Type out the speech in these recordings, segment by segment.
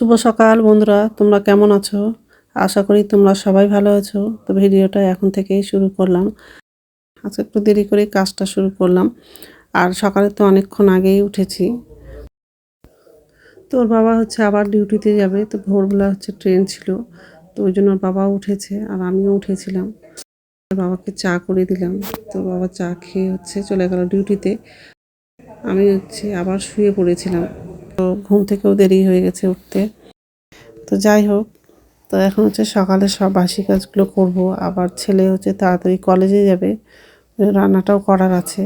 শুভ সকাল বন্ধুরা, তোমরা কেমন আছো? আশা করি তোমরা সবাই ভালো আছো। তো ভিডিওটা এখন থেকেই শুরু করলাম। আজকে একটু দেরি করে কাজটা শুরু করলাম। আর সকালে তো অনেকক্ষণ আগেই উঠেছি। তো ওর বাবা আবার ডিউটিতে যাবে, তো ভোরবেলা ট্রেন ছিল, তো ওই জন্য ওর বাবাও উঠেছে আর আমিও উঠেছিলাম। বাবাকে চা করে দিলাম, তো বাবা চা খেয়ে চলে গেল ডিউটিতে। আমি আবার শুয়ে পড়েছিলাম, তো ঘুম থেকেও দেরি হয়ে গেছে উঠতে। তো যাই হোক, তো এখন সকালে সব বাসি কাজগুলো করব। আবার ছেলে তাড়াতাড়ি কলেজে যাবে, রান্নাটাও করার আছে।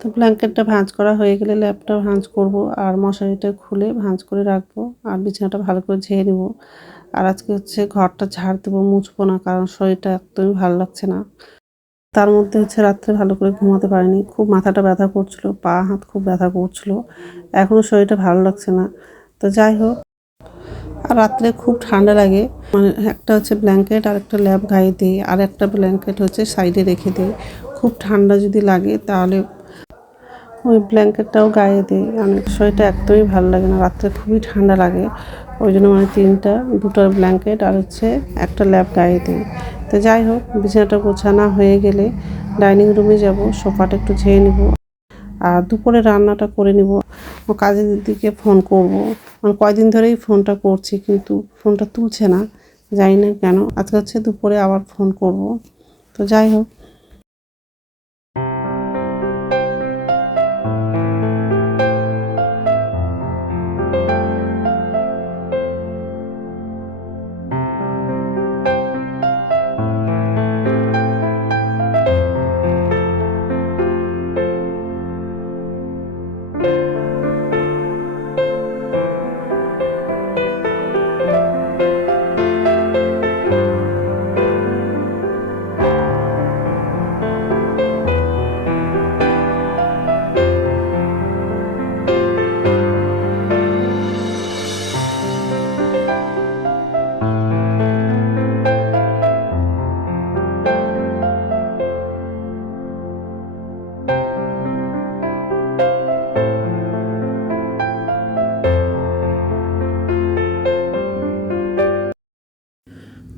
তো ব্ল্যাঙ্কেটটা ভাঁজ করা হয়ে গেলে ল্যাপটা ভাঁজ করব, আর মশারিটা খুলে ভাঁজ করে রাখবো, আর বিছানাটা ভালো করে ঝেড়ে নেবো। আর আজকে ঘরটা ঝাড় দেবো, মুছবো না, কারণ শরীরটা একদমই ভালো লাগছে না। তার মধ্যে রাত্রে ভালো করে ঘুমাতে পারিনি, খুব মাথাটা ব্যথা করছিল, পা হাত খুব ব্যথা করছিল, এখনও শরীরটা ভালো লাগছে না। তো যাই হোক, আর রাত্রে খুব ঠান্ডা লাগে, মানে একটা ব্ল্যাঙ্কেট আর একটা ল্যাপ গায়ে দিই, আর একটা ব্ল্যাঙ্কেট সাইডে রেখে দিই। খুব ঠান্ডা যদি লাগে তাহলে ওই ব্ল্যাঙ্কেটটাও গায়ে দিই। অনেক শরীরটা একদমই ভালো লাগে না, রাত্রে খুবই ঠান্ডা লাগে, ওই জন্য দুটো ব্ল্যাঙ্কেট আর একটা ল্যাপ গায়ে দিই। তো যাই হোক, বিছানাটা গোছানো হয়ে গেলে ডাইনিং রুমে যাব, সোফাটা একটু ঝেড়ে নিব, আর দুপুরে রান্নাটা করে নিব। কাজের দিকে ফোন করব, মানে কয়দিন ধরেই ফোনটা করছি কিন্তু ফোনটা তুলছে না, জানি না কেন। আজকে দুপুরে আবার ফোন করব। তো যাই হোক,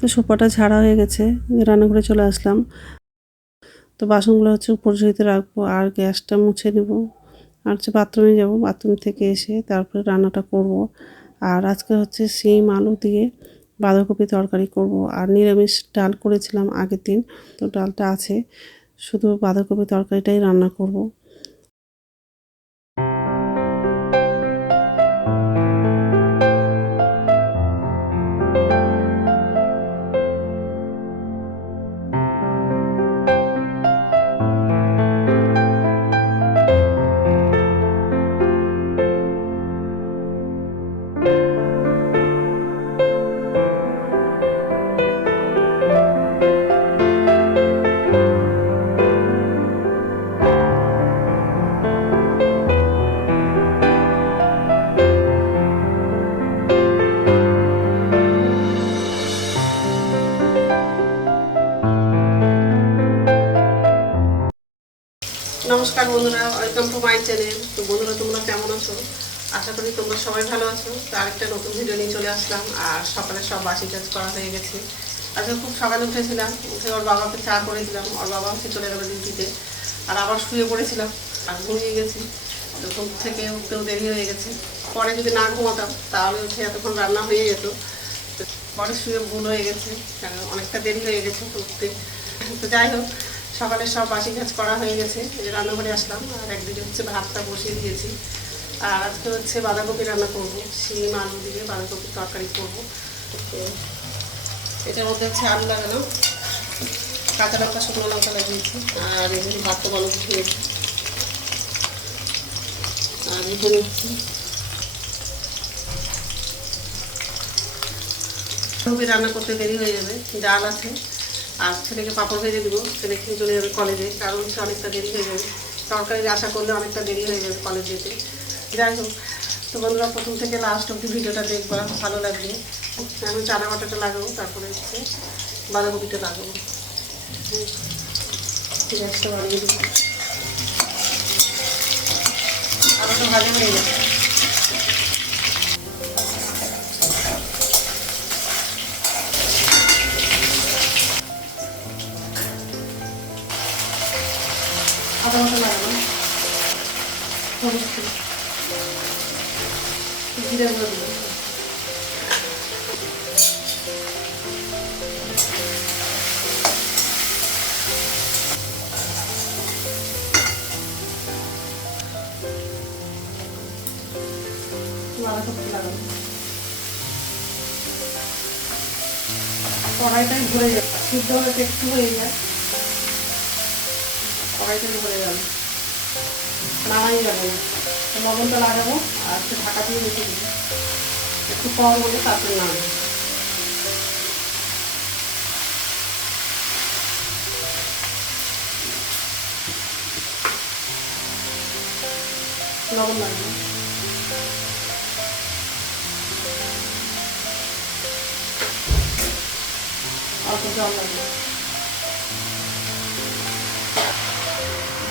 তো সোফাটা ঝাড়া হয়ে গেছে, রান্নাঘরে চলে আসলাম। তো বাসনগুলো উপর ঝুড়িতে রাখবো, আর গ্যাসটা মুছে নেব, আর বাথরুমে যাব, বাথরুম থেকে এসে তারপরে রান্নাটা করব। আর আজকে সিম আলু দিয়ে বাঁধাকপি তরকারি করব, আর নিরামিষ ডাল করেছিলাম আগের দিন, তো ডালটা আছে, শুধু বাঁধাকপি তরকারিটাই রান্না করব। নমস্কার বন্ধুরা, ওয়েলকাম টু মাই চ্যানেল। তো বন্ধুরা, তোমরা কেমন আছো? আশা করি তোমরা সবাই ভালো আছো। তো আরেকটা নতুন ভিডিও নিয়ে চলে আসলাম। আর সকালে সব বাসি কাজ করা হয়ে গেছে। আজকে খুব সকালে উঠেছিলাম, উঠে ওর বাবাকে চা করে দিলাম, ওর বাবা চলে গেল ডিউটিতে। আর আবার শুয়ে পড়েছিলাম আর ঘুমিয়ে গেছি, তো ঘুম থেকে উঠতেও দেরি হয়ে গেছে। পরে যদি না ঘুমাতাম তাহলে এতক্ষণ রান্না হয়ে যেত। তো পরে শুয়ে ভুল হয়ে গেছে, কারণ অনেকটা দেরি হয়ে গেছে উঠতে। তো যাই হোক, সকালে সব বাসি কাজ করা হয়ে গেছে, রান্নাঘরে আসলাম। আর একদিকে ভাতটা বসিয়ে দিয়েছি। আর আজকে বাঁধাকপি রান্না করবো, শিম আলু দিয়ে বাঁধাকপির তরকারি করবো। তো এটার মধ্যে আলু লাগানো, কাঁচা লঙ্কা শুকনো লঙ্কা লাগিয়েছি, আর এগুলো ভাতটা ভালো খেয়েছি। আর এখানে বাঁধাকপি রান্না করতে দেরি হয়ে যাবে, ডাল আছে, আর ছেলেকে পাঁপড় ভেজে দেবো, ছেলে খেয়ে চলে যাবে কলেজে, কারণ অনেকটা দেরি হয়ে যাবে, তরকারির আশা করলে অনেকটা দেরি হয়ে যাবে কলেজ যেতে। যাই হোক, তো বন্ধুরা প্রথম থেকে লাস্ট অব্দি ভিডিওটা দেখবা, ভালো লাগবে। আমি চানা বাটাটা লাগাবো, তারপরে বাঁধাকপিটা লাগাবো। গ্যাসটা বাড়িয়ে দেবো, আলুটা ভাজা হয়ে গেছে। আদা বাটা লাগালাম, হলুদ জিরে গুঁড়ো দিলাম, বাঁধাকপি লাগালাম। কড়াইটাই ভরে যায়, সিদ্ধ হলে একটু হয়ে যায়, কড়াইটাই ভরে গেল, নামাই যাবে না। লবণটা লাগাবো আর একটু ঢাকা দিয়ে রেখে দিই, একটু কম হলে তারপরে নামাবো। লবণ লাগবে, অল্প জল লাগবে,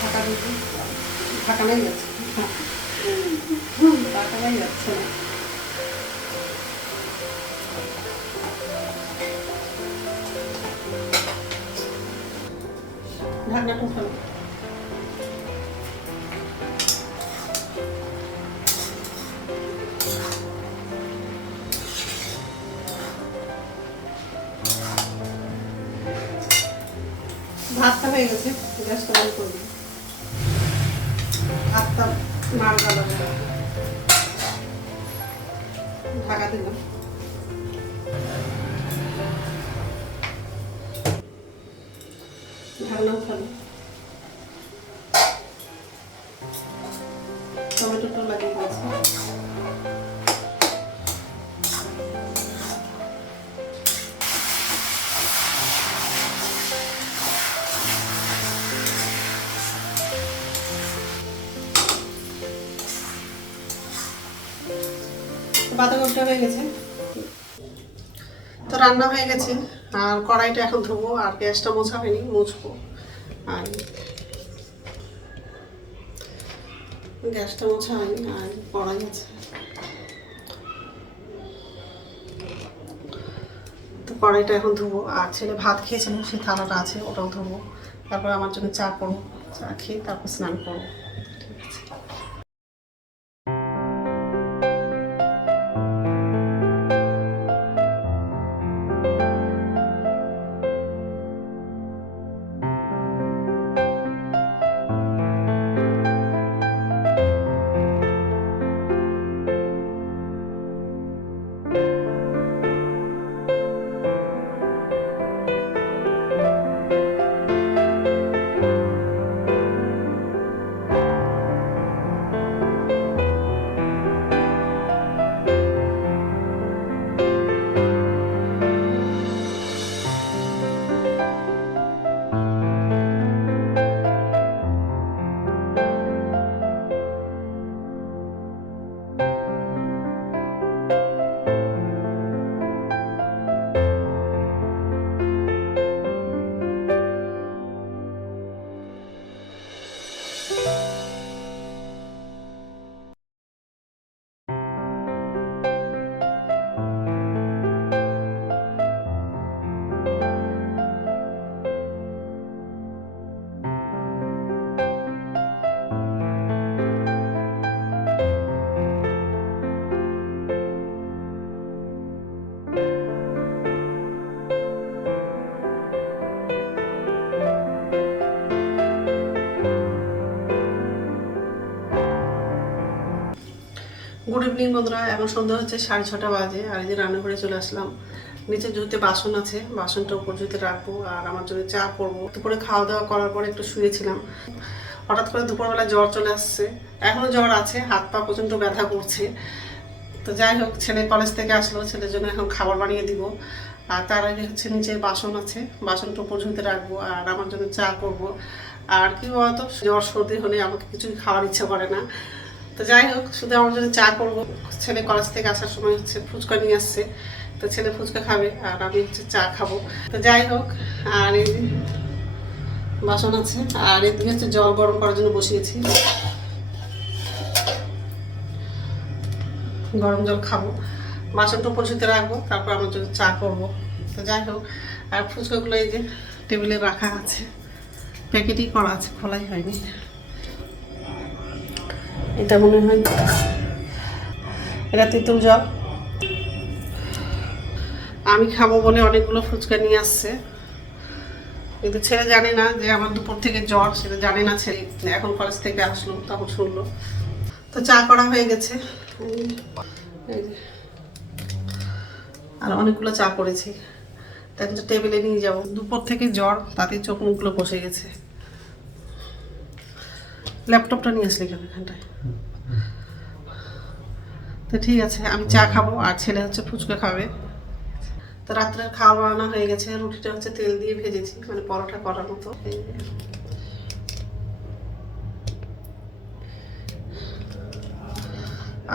ঢাকা দিয়ে ঢাকানাই যাচ্ছে, ঢাকানাই যাচ্ছে না। ঢাকনাটা উঠানো, ভাতটা হয়ে গেছে, গ্যাসটা বন্ধ করে দিই। ভাতটা নাড়া লাগবে, ঢাকা দিলাম। ঢাকনা উঠানো, টমেটোটা লাগিয়ে দিয়েছি। বাঁধাকপিটা হয়ে গেছে, তো রান্না হয়ে গেছে। আর কড়াইটা এখন ধোবো, আর গ্যাসটা মোছা হয়নি, মুছবো। আর গ্যাসটা মোছা হয়নি, আর কড়াই আছে, তো কড়াইটা এখন ধোবো। আর ছেলে ভাত খেয়েছিল, সেই থালাটা আছে, ওটাও ধোবো। তারপর আমার জন্য চা করবো, চা খেয়ে তারপর স্নান করবো। ঠিক আছে। গুড ইভিনিং বন্ধুরা, এখন সন্ধ্যা হচ্ছে 6:30 বাজে। আর এই যে রান্নাঘরে চলে আসলাম। নিচে জুতে বাসন আছে, বাসনটা উপর জুতে রাখবো। আর আমার জন্য চা করবো। দুপুরে খাওয়া দাওয়া করার পরে একটু শুয়েছিলাম, হঠাৎ করে দুপুরবেলা জ্বর চলে আসছে। এখনও জ্বর আছে, হাত পা পর্যন্ত ব্যথা করছে। তো যাই হোক, ছেলে কলেজ থেকে আসলো, ছেলের জন্য এখন খাবার বানিয়ে দিব। আর তার আগে হচ্ছে নিচে বাসন আছে, বাসনটা উপর জুতে রাখবো। আর আমার জন্য চা করবো। আর কি বলতো, জ্বর সর্দি হলে আমাকে কিছুই খাওয়ার ইচ্ছা করে না। তো যাই হোক, শুধু আমার জন্য চা করবো। ছেলে কলেজ থেকে আসার সময় হচ্ছে ফুচকা নিয়ে আসছে, তো ছেলে ফুচকা খাবে আর আমি হচ্ছে চা খাবো। তো যাই হোক, আর এই বাসন আছে। আর এদিকে হচ্ছে জল গরম করার জন্য বসিয়েছি, গরম জল খাবো। বাসনটা পরিষ্কার রাখবো, তারপর আমার জন্য চা করবো। তো যাই হোক, আর ফুচকাগুলো এই যে টেবিলে রাখা আছে, প্যাকেটই করা আছে, খোলাই হয়নি। এটা মনে হয় এটা তেঁতুল জল। আমি খাবো বলে অনেকগুলো ফুচকা নিয়ে আসছে, কিন্তু ছেলে জানে না যে আমার দুপুর থেকে জ্বর, সেটা জানে না ছেলে। এখন কলেজ থেকে আসলো তখন শুনলো। তো চা করা হয়ে গেছে, এই যে। আর অনেকগুলো চা করেছি, তাই তো টেবিলে নিয়ে যাবো। দুপুর থেকে জ্বর, তাতে চোখ মুখগুলো বসে গেছে। ল্যাপটপটা নিয়ে আসলি কেন এখানটায়? তো ঠিক আছে, আমি চা খাবো আর ছেলে হচ্ছে ফুচকা খাবে। তো রাত্রের খাওয়া বানানো হয়ে গেছে। রুটিটা হচ্ছে তেল দিয়ে ভেজেছি, মানে পরোটা করার মতো।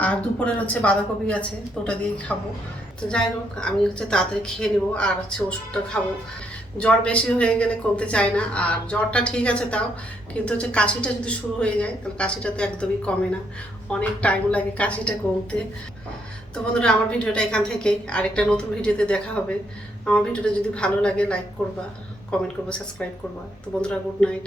আর দুপুরের হচ্ছে বাঁধাকপি আছে, তো ওটা দিয়েই খাবো। তো যাই হোক, আমি হচ্ছে তাড়াতাড়ি খেয়ে নেবো আর হচ্ছে ওষুধটা খাবো। জ্বর বেশি হয়ে গেলে কমতে চায় না, আর জ্বরটা ঠিক আছে তাও, কিন্তু হচ্ছে কাশিটা যদি শুরু হয়ে যায় তাহলে কাশিটা তো একদমই কমে না, অনেক টাইম লাগে কাশিটা কমতে। তো বন্ধুরা, আমার ভিডিওটা এখান থেকেই, আরেকটা নতুন ভিডিওতে দেখা হবে। আমার ভিডিওটা যদি ভালো লাগে লাইক করবা, কমেন্ট করবা, সাবস্ক্রাইব করবা। তো বন্ধুরা, গুড নাইট।